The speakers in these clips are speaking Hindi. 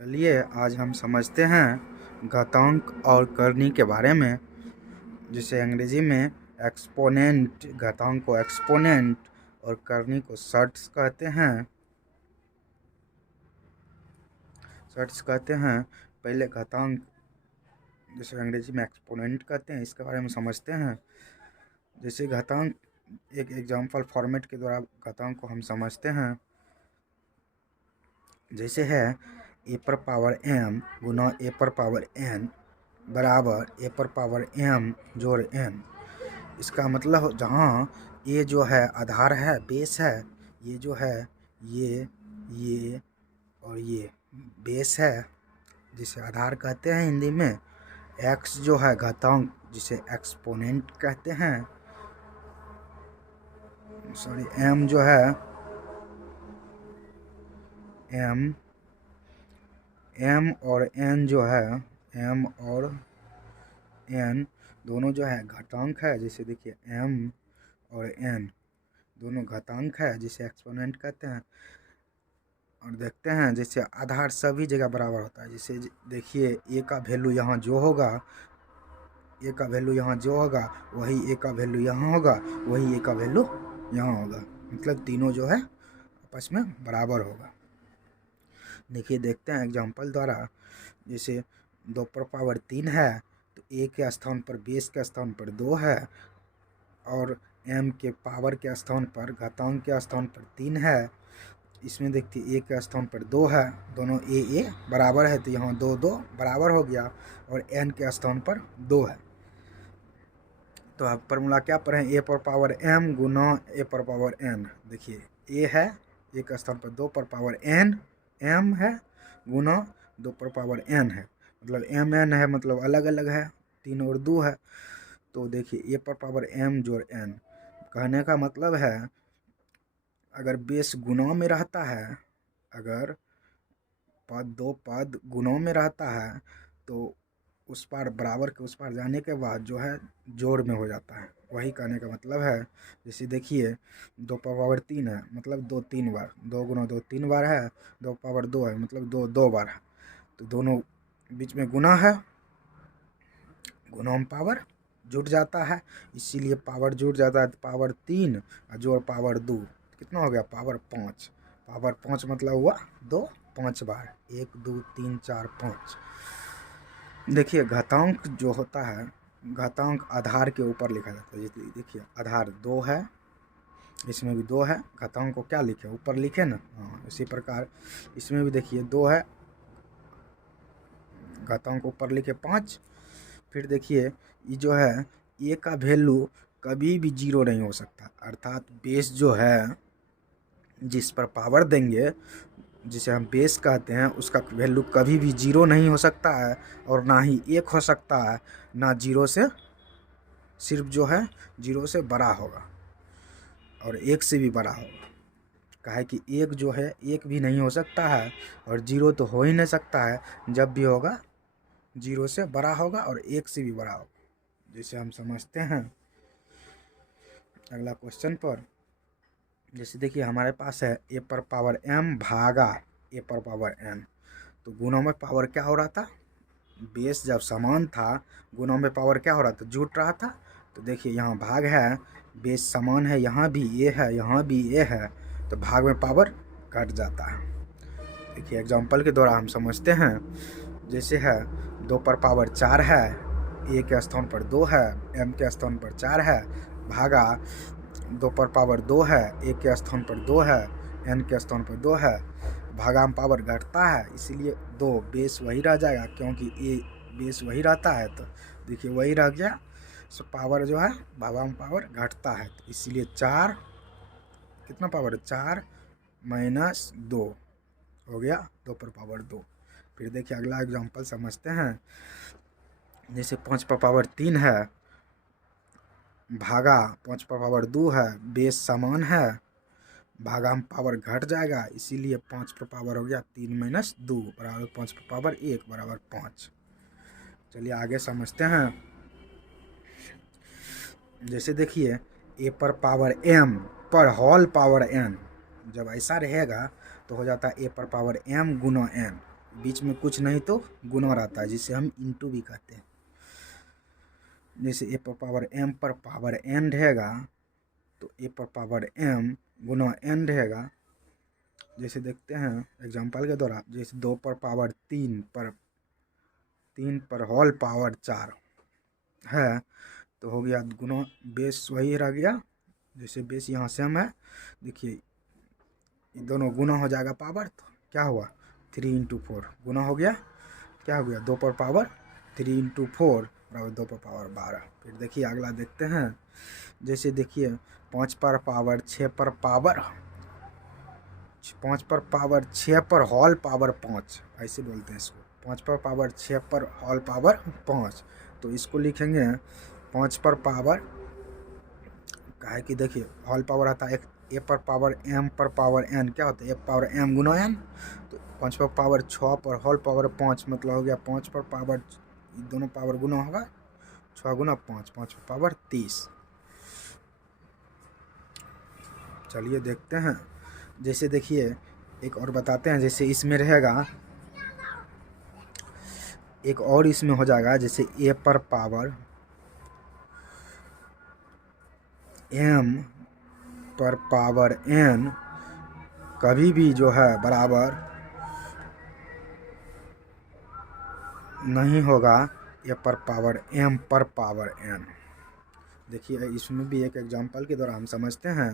चलिए आज हम समझते हैं घातांक और करनी के बारे में, जिसे अंग्रेजी में एक्सपोनेंट। घातांक को एक्सपोनेंट और करनी को शर्ट्स कहते हैं। पहले घातांक, जिसे अंग्रेजी में एक्सपोनेंट कहते हैं, इसके बारे में समझते हैं। जैसे घातांक, एक एग्जाम्पल फॉर्मेट के द्वारा घातांक को हम समझते हैं। जैसे है ए पर पावर m गुना ए पर पावर n बराबर ए पर पावर m जोड़ n। इसका मतलब जहाँ ये जो है आधार है, बेस है, ये जो है ये और ये बेस है, जिसे आधार कहते हैं हिंदी में। x जो है घातांक, जिसे एक्सपोनेंट कहते हैं। सॉरी, m जो है m और n जो है, m और n दोनों जो है घातांक है। जैसे देखिए m और n दोनों घातांक है, जिसे एक्सपोनेंट कहते हैं। और देखते हैं जैसे आधार सभी जगह बराबर होता है। जैसे देखिए a का वैल्यू यहाँ जो होगा, a का वैल्यू यहाँ जो होगा, वही a का वैल्यू यहाँ होगा, वही a का वैल्यू यहाँ होगा। मतलब तीनों जो है आपस में बराबर होगा। देखिए देखते हैं एग्जाम्पल द्वारा। जैसे 2 पर पावर 3 है, तो a के स्थान पर, बेस के स्थान पर 2 है, और m के पावर के स्थान पर, घातांक के स्थान पर 3 है। इसमें देखिए a के स्थान पर 2 है, दोनों a बराबर है, तो यहाँ 2 2 बराबर हो गया, और n के स्थान पर 2 है। तो आप फॉर्मूला क्या पढ़ें, a पर पावर m गुना a पर पावर n। देखिए a है, a के स्थान पर 2 पर पावर n m है, गुना 2 पर पावर n है। मतलब m n है, मतलब अलग अलग है, 3 और 2 है। तो देखिए a पर पावर m जोड़ n, कहने का मतलब है अगर बेस गुना में रहता है, अगर दो पद गुणों में रहता है, तो उस पार, बराबर के उस पार जाने के बाद जो है जोड़ में हो जाता है। वही कहने का मतलब है। जैसे देखिए 2 पावर 3 है, मतलब 2 3 बार, 2 गुना 2 3 बार है, 2 पावर 2 है, मतलब 2 2 बार है। तो दोनों बीच में गुना है, गुना में पावर जुड़ जाता है, इसीलिए पावर जुड़ जाता है। तो पावर 3 और जोड़ पावर 2, कितना हो गया, पावर 5। पावर 5 मतलब हुआ 2 5 बार, 1 2 3 4 5। देखिए घातांक जो होता है, घातांक आधार के ऊपर लिखा जाता है। देखिए आधार 2 है, इसमें भी 2 है, घातांक को क्या लिखे, ऊपर लिखे ना। हाँ, इसी प्रकार इसमें भी देखिए 2 है, घातांक ऊपर लिखे 5। फिर देखिए ये जो है a का वैल्यू कभी भी 0 नहीं हो सकता। अर्थात बेस जो है, जिस पर पावर देंगे, जिसे हम बेस कहते हैं, उसका वैल्यू कभी भी 0 नहीं हो सकता है, और ना ही 1 हो सकता है, ना 0 से, सिर्फ जो है 0 से बड़ा होगा और 1 से भी बड़ा होगा। काहे कि 1 जो है 1 भी नहीं हो सकता है, और 0 तो हो ही नहीं सकता है। जब भी होगा 0 से बड़ा होगा और 1 से भी बड़ा होगा। जैसे हम समझते हैं अगला क्वेश्चन पर। जैसे देखिए हमारे पास है a पर पावर m भागा a पर पावर n। तो गुणों में पावर क्या हो रहा था, बेस जब समान था, गुणों में पावर क्या हो रहा था, जुट रहा था। तो देखिए यहाँ भाग है, बेस समान है, यहाँ भी a है, यहाँ भी a है, तो भाग में पावर घट जाता है। देखिए एग्जाम्पल के द्वारा हम समझते हैं। जैसे है 2 पर पावर 4 है, a के स्थान पर 2 है, m के स्थान पर 4 है, भागा 2 पर पावर 2 है, a के स्थान पर 2 है, n के स्थान पर 2 है। भागा में पावर घटता है, इसीलिए 2, बेस वही रह जाएगा, क्योंकि a बेस वही रहता है। तो देखिए वही रह गया, सो पावर जो है, भागा में पावर घटता है, तो इसीलिए 4, कितना पावर है, 4 माइनस 2 हो गया 2 पर पावर 2। फिर देखिए अगला एग्जांपल समझते हैं। जैसे 5 पर पावर 3 है, भागा 5 पर पावर 2 है, बेस समान है, भागा में पावर घट जाएगा, इसीलिए 5 पर पावर हो गया 3 माइनस 2 बराबर 5 पर पावर 1 बराबर 5। चलिए आगे समझते हैं। जैसे देखिए a पर पावर m पर होल पावर n, जब ऐसा रहेगा तो हो जाता है a पर पावर m गुना n। बीच में कुछ नहीं तो गुना रहता है, जिसे हम इंटू भी कहते हैं। जैसे ए पर पावर m पर पावर n रहेगा तो ए पर पावर m गुना n रहेगा। जैसे देखते हैं एग्जांपल के द्वारा, जैसे 2 पर पावर 3 पर होल पावर 4 है तो हो गया गुना, बेस वही रह गया। जैसे बेस यहाँ सेम है, देखिए ये दोनों गुना हो जाएगा पावर, तो क्या हुआ 3 इंटू 4 गुना हो गया, क्या हो गया 2 पर पावर 3 इंटू 4 बराबर 2 पर पावर 12। फिर देखिए अगला देखते हैं। जैसे देखिए 5 पर पावर 6 पर पावर 5 पर पावर 6 पर होल पावर 5, ऐसे बोलते हैं इसको। 5 पर पावर 6 पर होल पावर 5, तो इसको लिखेंगे 5 पर पावर, काहे कि देखिए होल पावर आता है ए पर पावर m पर पावर n, क्या होता है ए पावर m गुना n। तो 5 पर पावर 6 पर होल पावर 5 मतलब हो गया 5 पर पावर, दोनों पावर गुना होगा 6 गुना 5, 5 पर पावर 30। चलिए देखते हैं। जैसे देखिए एक और बताते हैं, जैसे इसमें रहेगा एक और इसमें हो जाएगा, जैसे ए पर पावर m पर पावर n कभी भी जो है बराबर नहीं होगा ए पर पावर m पर पावर n। देखिए इसमें भी एक एग्जांपल के द्वारा हम समझते हैं।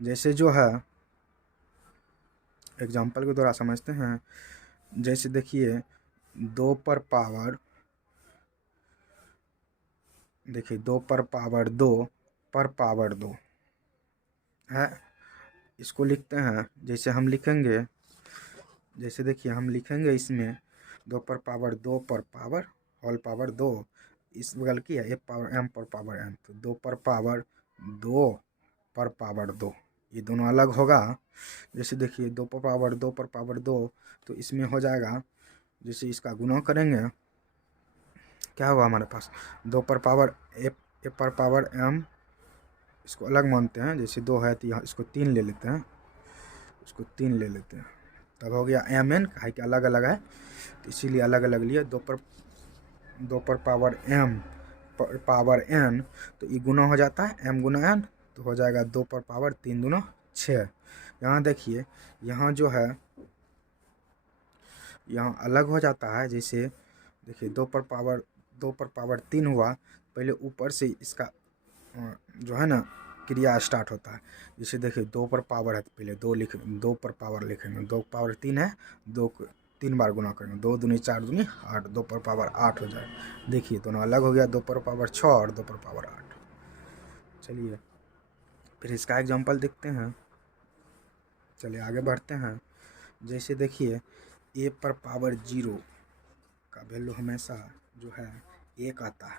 जैसे जो है एग्जांपल के द्वारा समझते हैं। जैसे देखिए 2 पर पावर, देखिए 2 पर पावर 2 पर पावर 2 है, इसको लिखते हैं। जैसे हम लिखेंगे, जैसे देखिए हम लिखेंगे इसमें 2 पर पावर 2 पर पावर होल पावर 2, इस बगल की है ए पावर m पर पावर n, तो 2 पर पावर 2 पर पावर 2, ये दोनों अलग होगा। जैसे देखिए 2 पर पावर 2 पर पावर 2, तो इसमें हो जाएगा, जैसे इसका गुना करेंगे क्या होगा हमारे पास 2 पर पावर ए पर पावर m, इसको अलग मानते हैं। जैसे 2 है तो यहाँ इसको 3 ले लेते हैं, इसको 3 ले लेते हैं, तब हो गया m n, काहे कि अलग अलग है तो इसीलिए अलग अलग लिए। 2 पर पावर m पर पावर n, तो ये गुना हो जाता है m गुना n, तो हो जाएगा 2 पर पावर 3 दूना 6। यहाँ देखिए यहाँ जो है यहाँ अलग हो जाता है। जैसे देखिए 2 पर पावर 3 हुआ, पहले ऊपर से इसका जो है ना क्रिया स्टार्ट होता है। जैसे देखिए 2 पर पावर है तो पहले 2 पर पावर लिखेंगे, 2 पावर 3 है, 2 को 3 बार गुना करेंगे, 2 दूनी 4 दूनी 8, 2 पर पावर 8 हो जाए। देखिए दोनों अलग हो गया, 2 पर पावर 6 और 2 पर पावर 8। चलिए फिर इसका एग्जांपल देखते हैं। चलिए आगे बढ़ते हैं। जैसे देखिए ए पर पावर 0 का वैल्यू हमेशा जो है 1 आता है।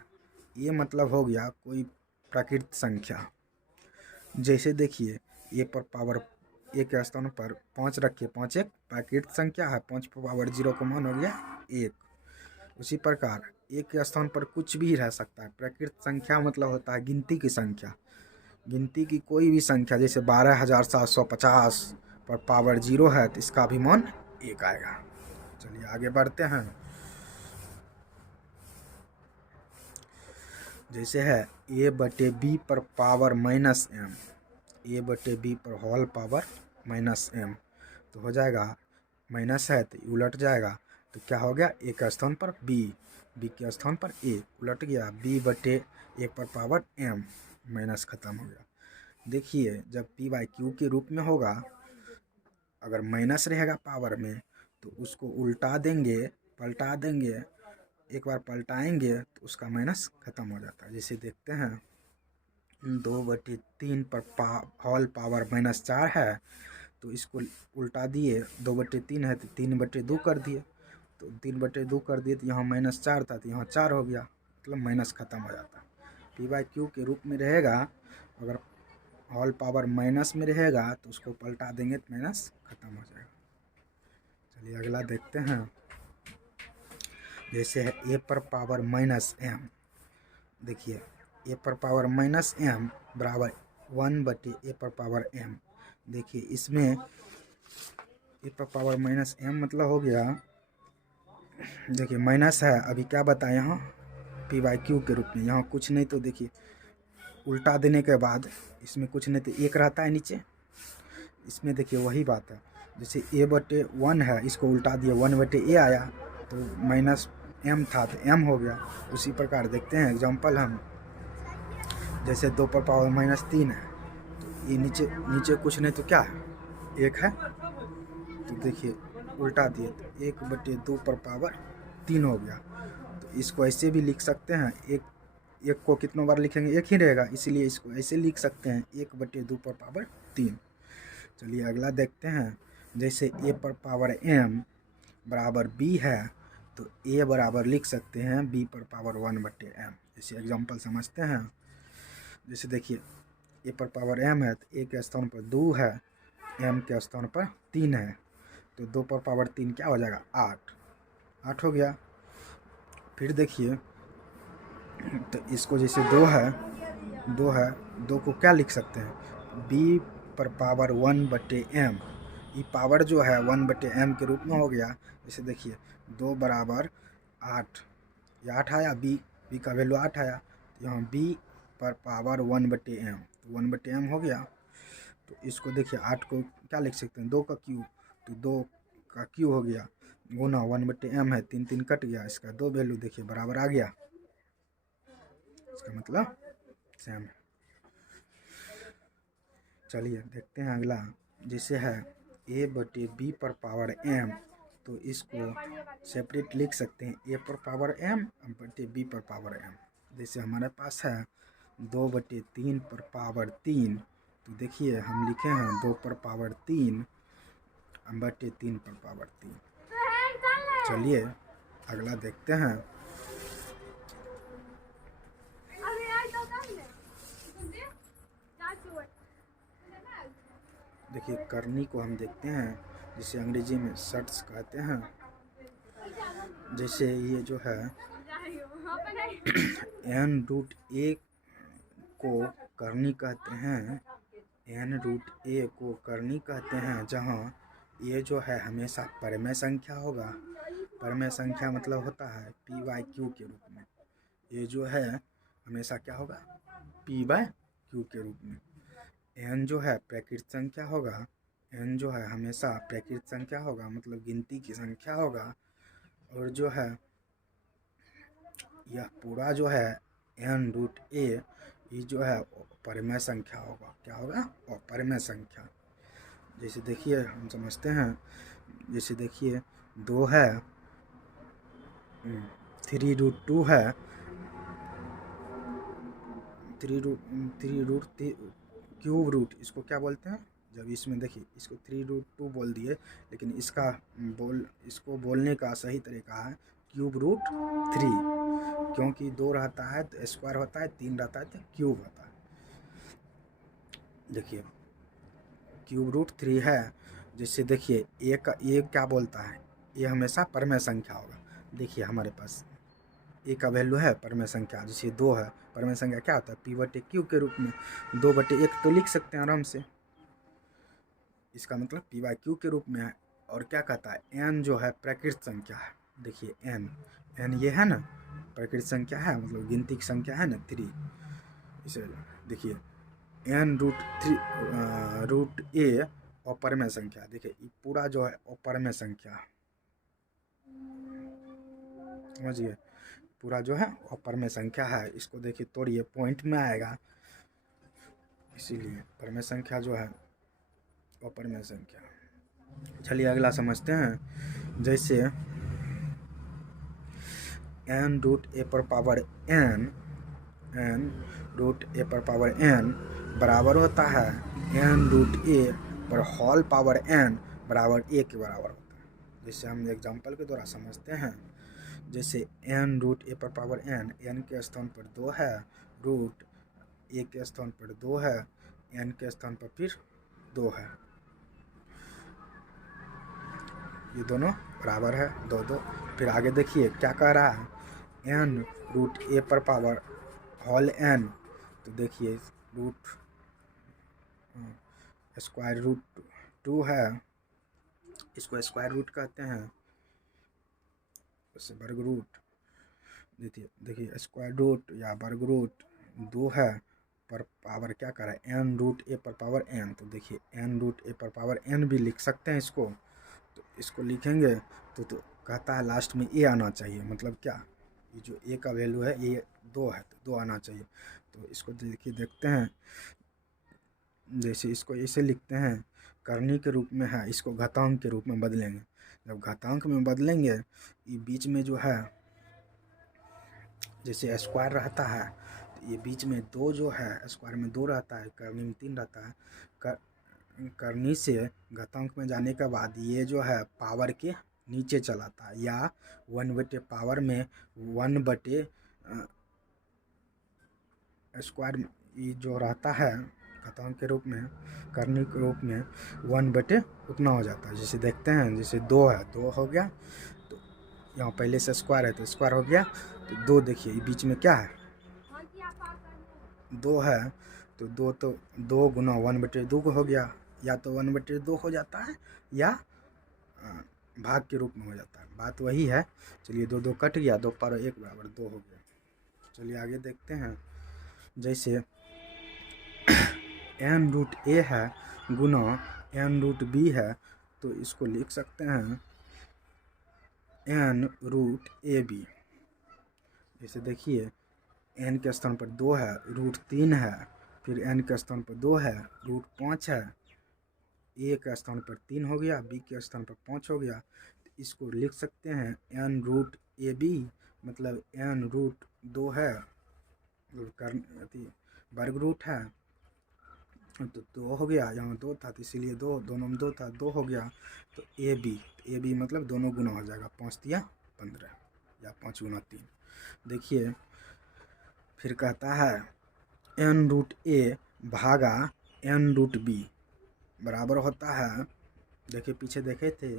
ये मतलब हो गया कोई प्राकृत संख्या। जैसे देखिए ए पर पावर ए के स्थान पर 5 रखिए, 5 एक प्राकृत संख्या है, 5 पर पावर 0 का मान हो गया 1। उसी प्रकार ए के स्थान पर कुछ भी रह सकता है। प्राकृत संख्या मतलब होता है गिनती की संख्या, गिनती की कोई भी संख्या। जैसे 12,750 पर पावर 0 है तो इसका भी मान 1 आएगा। चलिए आगे बढ़ते हैं। जैसे है a बटे b पर पावर माइनस m, a बटे b पर होल पावर माइनस m, तो हो जाएगा माइनस है तो उलट जाएगा, तो क्या हो गया a के स्थान पर b, b के स्थान पर a, उलट गया b बटे a पर पावर m, माइनस खत्म हो गया। देखिए जब p बाई q के रूप में होगा, अगर माइनस रहेगा पावर में तो उसको उल्टा देंगे, पलटा देंगे, एक बार पलटाएंगे तो उसका माइनस खत्म हो जाता है। जैसे देखते हैं 2/3 पर होल पावर -4 है, तो इसको उल्टा दिए, 2/3 है तो 3/2 कर दिए, तो 3/2 कर दिए तो यहाँ -4 था तो यहाँ 4 हो गया, मतलब माइनस खत्म हो जाता है। पी बाई क्यू के रूप में रहेगा, अगर होल पावर माइनस में रहेगा तो उसको पलटा देंगे तो माइनस खत्म हो जाएगा। चलिए अगला देखते हैं। जैसे है ए पर पावर -m, देखिए ए पर पावर -m बराबर 1 बटे ए पर पावर m। देखिए इसमें ए पर पावर -m मतलब हो गया देखिए माइनस है, अभी क्या बताएं यहाँ पी बाई क्यू के रूप में, यहाँ कुछ नहीं तो देखिए उल्टा देने के बाद इसमें कुछ नहीं तो एक रहता है नीचे, इसमें देखिए वही बात है। जैसे ए बटे वन है, इसको उल्टा दिया, वन बटे ए आया तो माइनस एम था तो एम हो गया। उसी प्रकार देखते हैं एग्जांपल हम, जैसे 2 पर पावर माइनस 3 है तो ये नीचे नीचे कुछ नहीं तो क्या है, एक है, तो देखिए उल्टा दिए तो 1 बटे 2 पर पावर 3 हो गया। तो इसको ऐसे भी लिख सकते हैं, एक को कितनों बार लिखेंगे, एक ही रहेगा, इसीलिए इसको ऐसे लिख सकते हैं 1 बटे 2 पर पावर 3। चलिए अगला देखते हैं, जैसे ए पर पावर एम बराबर बी है तो ए बराबर लिख सकते हैं बी पर पावर 1 बटे एम। जैसे एग्जांपल समझते हैं, जैसे देखिए ए पर पावर एम है तो ए के स्थान पर 2 है, एम के स्थान पर 3 है, तो 2 पर पावर 3 क्या हो जाएगा, 8 हो गया। फिर देखिए तो इसको जैसे 2 है, 2 को क्या लिख सकते हैं, बी पर पावर 1 बटे एम, ये पावर जो है 1 बटे एम के रूप में हो गया। जैसे देखिए 2 बराबर 8, ये 8 आया, बी का वैल्यू 8 आया, तो यहाँ बी पर पावर 1 बटे एम, तो 1 बटे एम हो गया। तो इसको देखिए 8 को क्या लिख सकते हैं, 2 का क्यू, तो 2 का क्यू हो गया, गुना 1 बटे एम है, 3 3 कट गया, इसका 2 वैल्यू देखिए बराबर आ गया, इसका मतलब सेम है। चलिए देखते हैं अगला, जैसे है ए बटे बी पर पावर एम, तो इसको सेपरेट लिख सकते हैं, ए पर पावर एम बटे बी पर पावर एम। जैसे हमारे पास है 2 बटे 3 पर पावर 3, तो देखिए हम लिखे हैं 2 पर पावर 3 बटे 3 पर पावर 3। चलिए अगला देखते हैं, देखिए करनी को हम देखते हैं, जिसे अंग्रेजी में शर्ट्स कहते हैं। जैसे ये जो है एन रूट ए को करनी कहते हैं, एन रूट ए को करनी कहते हैं, जहाँ ये जो है हमेशा परमेय संख्या होगा। परमेय संख्या मतलब होता है पी बाई क्यू के रूप में, ये जो है हमेशा क्या होगा, पी बाई क्यू के रूप में। एन जो है प्राकृत संख्या होगा, एन जो है हमेशा प्राकृत संख्या होगा, मतलब गिनती की संख्या होगा। और जो है यह पूरा जो है एन रूट ए, ये जो है परमेय संख्या होगा, क्या होगा, और परमेय संख्या। जैसे देखिए हम समझते हैं, जैसे देखिए 2 है, 3 रूट 2 है, 3 रूट क्यूब रूट, इसको क्या बोलते हैं, जब इसमें देखिए इसको 3 रूट 2 बोल दिए, लेकिन इसको बोलने का सही तरीका है क्यूब रूट 3, क्योंकि 2 रहता है तो स्क्वायर होता है, 3 रहता है तो क्यूब होता है। देखिए क्यूब रूट 3 है, जिससे देखिए ए क्या बोलता है, ये हमेशा परमेय संख्या होगा। देखिए हमारे पास ए का वैल्यू है परमेय संख्या, जैसे 2 है, परमेय संख्या क्या होता है, पी बटे क्यू के रूप में, 2 बटे 1 तो लिख सकते हैं आराम से, इसका मतलब पी बाई क्यू के रूप में है। और क्या कहता है, एन जो है प्राकृत संख्या है, देखिए एन ये है ना प्राकृत संख्या है, मतलब गिनती की संख्या है ना 3, इसे देखिए एन रूट ए अपरमेय संख्या, देखिए पूरा जो है अपरमेय संख्या, समझिए पूरा जो है अपरमेय संख्या है। इसको देखिए तोड़िए पॉइंट में आएगा, इसीलिए परमेय संख्या जो है अपरमेय संख्या। चलिए अगला समझते हैं, जैसे एन रूट ए पर पावर एन रूट ए पर पावर एन बराबर होता है एन रूट ए पर होल पावर एन बराबर ए के बराबर होता है। जैसे हम एग्जांपल के द्वारा समझते हैं, जैसे एन रूट ए पर पावर एन के स्थान पर 2 है, रूट ए के स्थान पर 2 है, एन के स्थान पर फिर 2 है, ये दोनों बराबर है 2 2। फिर आगे देखिए क्या कह रहा है, एन रूट ए पर पावर होल एन, तो देखिए रूट स्क्वायर रूट 2 है, इसको स्क्वायर रूट कहते हैं, जैसे वर्ग रूट, देखिए स्क्वायर रूट या वर्ग रूट 2 है, पर पावर क्या कर रहा है, एन रूट ए पर पावर एन। तो देखिए एन रूट ए पर पावर एन भी लिख सकते हैं इसको। तो इसको लिखेंगे तो कहता है लास्ट में ए आना चाहिए, मतलब क्या, ये जो ए का वैल्यू है ये 2 है तो 2 आना चाहिए। तो इसको देखिए देखते हैं, जैसे इसको ऐसे लिखते हैं करनी के रूप में है, इसको घातांक के रूप में बदलेंगे। जब घातांक में बदलेंगे, ये बीच में जो है जैसे स्क्वायर रहता है, तो ये बीच में 2 जो है, स्क्वायर में 2 रहता है, करनी में 3 रहता है। करनी से घातांक में जाने के बाद ये जो है पावर के नीचे चलाता है, या 1/पावर में 1/, स्क्वायर ये जो रहता है घातांक के रूप में, करनी के रूप में 1/, उतना हो जाता है। जैसे देखते हैं, जैसे 2 है, 2 हो गया, तो यहाँ पहले से स्क्वायर है तो स्क्वायर हो गया, तो 2 देखिए बीच में क्या है, 2 है, तो 2 गुना 1/2 हो गया, या तो 1/2 हो जाता है या भाग के रूप में हो जाता है, बात वही है। चलिए 2 2 कट गया, 2 पर 1 बराबर 2 हो गया। चलिए आगे देखते हैं, जैसे एन रूट ए है गुना एन रूट बी है, तो इसको लिख सकते हैं एन रूट ए बी। जैसे देखिए एन के स्थान पर 2 है, रूट 3 है, फिर एन के स्थान पर 2 है, रूट 5 है, ए के स्थान पर 3 हो गया, बी के स्थान पर 5 हो गया। तो इसको लिख सकते हैं एन रूट ए बी, मतलब एन रूट 2 है, वर्ग रूट है, तो 2 हो गया, यहाँ 2 था तो इसीलिए 2, दोनों में 2 था, 2 हो गया, तो ए बी मतलब दोनों गुना हो जाएगा, 5 तिया 15 या 5 गुना 3। देखिए फिर कहता है एन रूट ए भागा एन रूट बी बराबर होता है, देखिए पीछे देखे थे,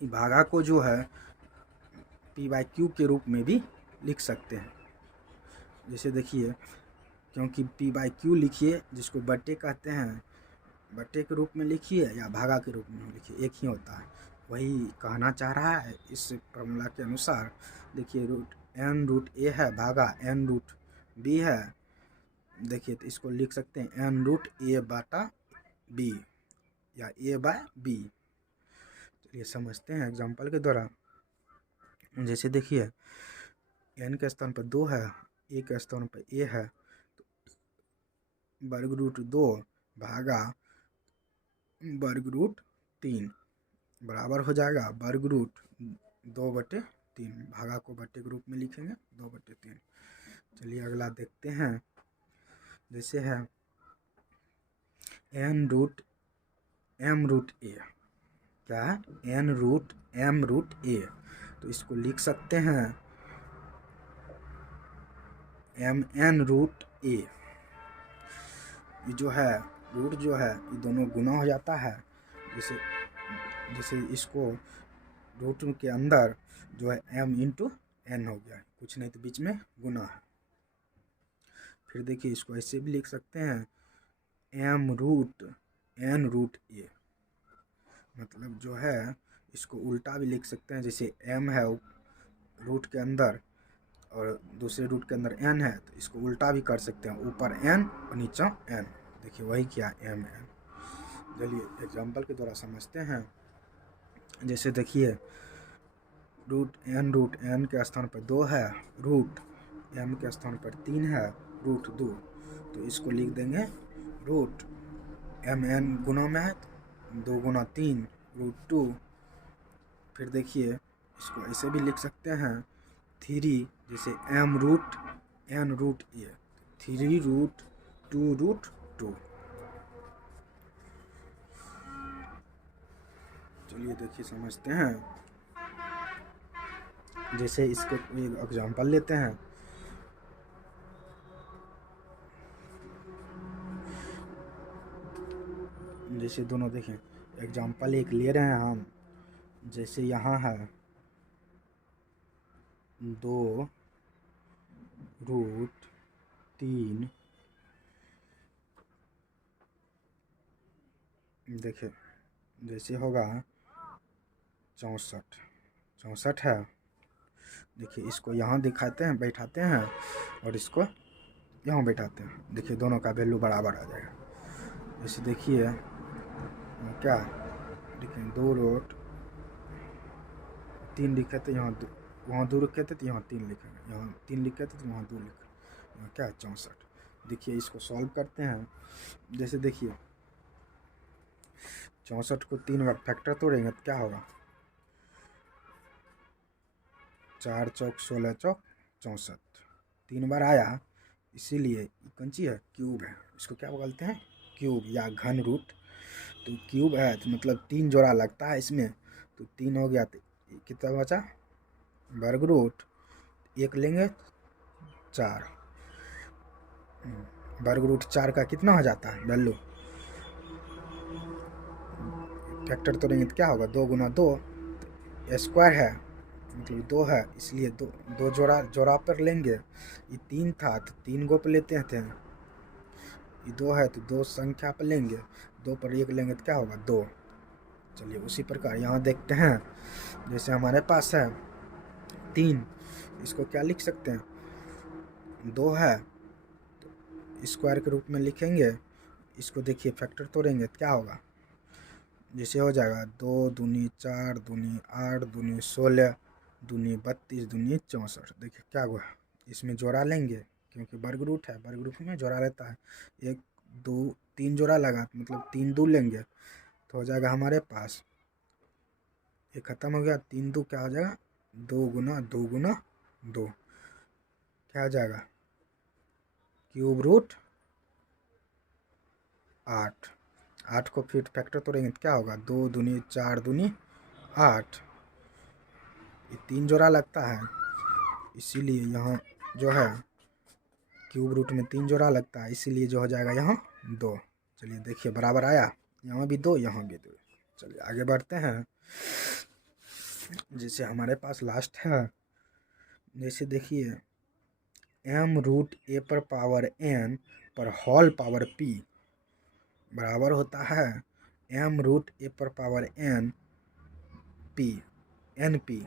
भागा को जो है p/q के रूप में भी लिख सकते हैं। जैसे देखिए, क्योंकि p/q लिखिए, जिसको बट्टे कहते हैं, बट्टे के रूप में लिखिए या भागा के रूप में लिखिए, एक ही होता है, वही कहना चाह रहा है इस फॉर्मूला के अनुसार। देखिए एन रूट ए है भागा एन रूट बी है, देखिए तो इसको लिख सकते हैं एन रूट ए बटा बी या ए बाय बी। चलिए समझते हैं एग्जाम्पल के द्वारा। जैसे देखिए एन के स्थान पर 2 है, ए के स्थान पर ए है, तो वर्ग रूट 2 भागा वर्ग रूट 3 बराबर हो जाएगा वर्ग रूट 2/3, भागा को बट्टे के रूप में लिखेंगे 2/3। चलिए अगला देखते हैं, जैसे है एन रूट एम रूट ए, क्या है, एन रूट एम रूट ए, तो इसको लिख सकते हैं एम एन रूट ए। ये जो है रूट जो है ये दोनों गुना हो जाता है, जैसे इसको रूट के अंदर जो है m इंटू एन हो गया, कुछ नहीं तो बीच में गुना है। फिर देखिए इसको ऐसे भी लिख सकते हैं एम रूट एन रूट ए, मतलब जो है इसको उल्टा भी लिख सकते हैं, जैसे m है रूट के अंदर और दूसरे रूट के अंदर n है, तो इसको उल्टा भी कर सकते हैं, ऊपर n और नीचा n। देखिए वही क्या m n। चलिए एग्जाम्पल के द्वारा समझते हैं। जैसे देखिए रूट एन के स्थान पर 2 है, रूट m के स्थान पर 3 है, रूट 2, तो इसको लिख देंगे रूट एम एन गुना में है 2 गुना 3 रूट 2। फिर देखिए इसको ऐसे भी लिख सकते हैं 3, जैसे m रूट n रूट ए, 3 रूट 2 रूट 2। चलिए देखिए समझते हैं, जैसे इसके एक एग्जांपल लेते हैं। जैसे दोनों देखें एग्जांपल एक ले रहे हैं हम, जैसे यहाँ है 2 रूट 3, देखिए जैसे होगा 64। 64 है। देखिए इसको यहाँ दिखाते हैं, बैठाते हैं, और इसको यहाँ बैठाते हैं। देखिए दोनों का वैल्यू बराबर आ जाएगा। जैसे देखिए क्या, देखिए 2 रूट 3 लिखे थे, यहाँ वहाँ 2 लिखे थे तो यहाँ 3 लिखेंगे, यहाँ 3 लिखे थे तो वहाँ 2 लिखेंगे, यहाँ क्या 64। देखिए इसको सॉल्व करते हैं। जैसे देखिए 64 को 3 बार फैक्टर तोड़ेंगे तो क्या होगा, 4 चौक 16 चौक 64, 3 बार आया, इसीलिए कौन सी है, क्यूब है। इसको क्या बोलते हैं, क्यूब या घन रूट। तो क्यूब है तो मतलब 3 जोड़ा लगता है इसमें, तो 3 हो गया, तो कितना बचा, वर्ग रूट 1 लेंगे 4, वर्ग रूट 4 का कितना हो जाता है वैल्यू, फैक्टर तोड़ेंगे तो क्या होगा, 2 गुना 2, स्क्वायर है मतलब 2 है, इसलिए दो जोड़ा पर लेंगे। ये 3 था तो 3 गो पर लेते हैं, ये 2 है तो 2 संख्या पर लेंगे, 2 पर 1 लेंगे तो क्या होगा 2। चलिए उसी प्रकार यहाँ देखते हैं, जैसे हमारे पास है 3, इसको क्या लिख सकते हैं, 2 है तो स्क्वायर के रूप में लिखेंगे। इसको देखिए फैक्टर तोड़ेंगे तो क्या होगा, जैसे हो जाएगा 2 दूनी 4 दूनी 8 दूनी 16 दूनी 32 दूनी 64। देखिए क्या हुआ, इसमें जोड़ा लेंगे क्योंकि वर्ग रूट है, वर्ग रूट में जोड़ा रहता है, 1 2 3 जोड़ा लगा मतलब 3 2 लेंगे तो हो जाएगा हमारे पास, ये खत्म हो गया, 3 2 क्या हो जाएगा, 2 गुना 2 गुना 2 क्या हो जाएगा, क्यूब रूट 8 को फिर फैक्टर तोड़ेंगे तो क्या होगा, 2 दूनी 4 दूनी 8, ये 3 जोड़ा लगता है, इसीलिए यहाँ जो है क्यूब रूट में 3 जोड़ा लगता है, इसीलिए जो हो जाएगा यहाँ 2। चलिए देखिए बराबर आया, यहाँ भी 2 यहाँ भी 2। चलिए आगे बढ़ते हैं। जैसे हमारे पास लास्ट है, जैसे देखिए m रूट ए पर पावर n पर होल पावर p बराबर होता है m रूट ए पर पावर n p।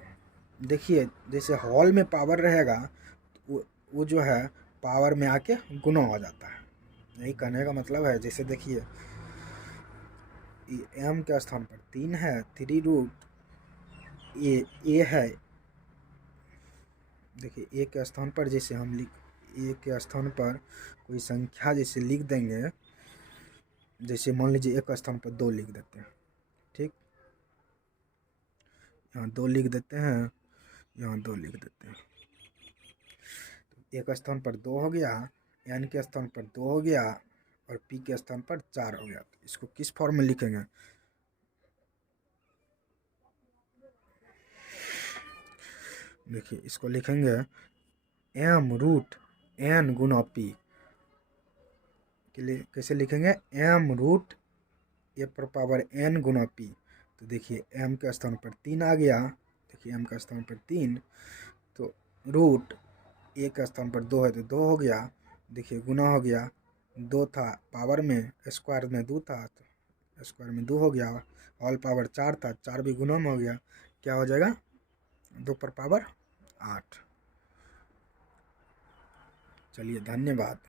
देखिए जैसे हॉल में पावर रहेगा तो वो जो है पावर में आके गुना हो जाता है, यही कहने का मतलब है। जैसे देखिए m के स्थान पर 3 है, 3 रूट ए है, देखिए ए के स्थान पर जैसे हम ए के स्थान पर कोई संख्या जैसे लिख देंगे, जैसे मान लीजिए एक स्थान पर 2 लिख देते हैं, ठीक, यहाँ 2 लिख देते हैं, यहाँ 2 लिख देते हैं, तो एक स्थान पर 2 हो गया, n के स्थान पर 2 हो गया और p के स्थान पर 4 हो गया। तो इसको किस फॉर्म में लिखेंगे, देखिए इसको लिखेंगे m रूट n गुना p, कैसे लिखेंगे, m रूट ए पर पावर n गुना p। तो देखिए m के स्थान पर 3 आ गया, देखिए m का स्थान पर 3, तो रूट ए का स्थान पर 2 है तो 2 हो गया, देखिए गुना हो गया, 2 था पावर में, स्क्वायर में 2 था तो स्क्वायर में 2 हो गया, ऑल पावर 4 था, 4 भी गुना में हो गया, क्या हो जाएगा 2 पर पावर 8। चलिए धन्यवाद।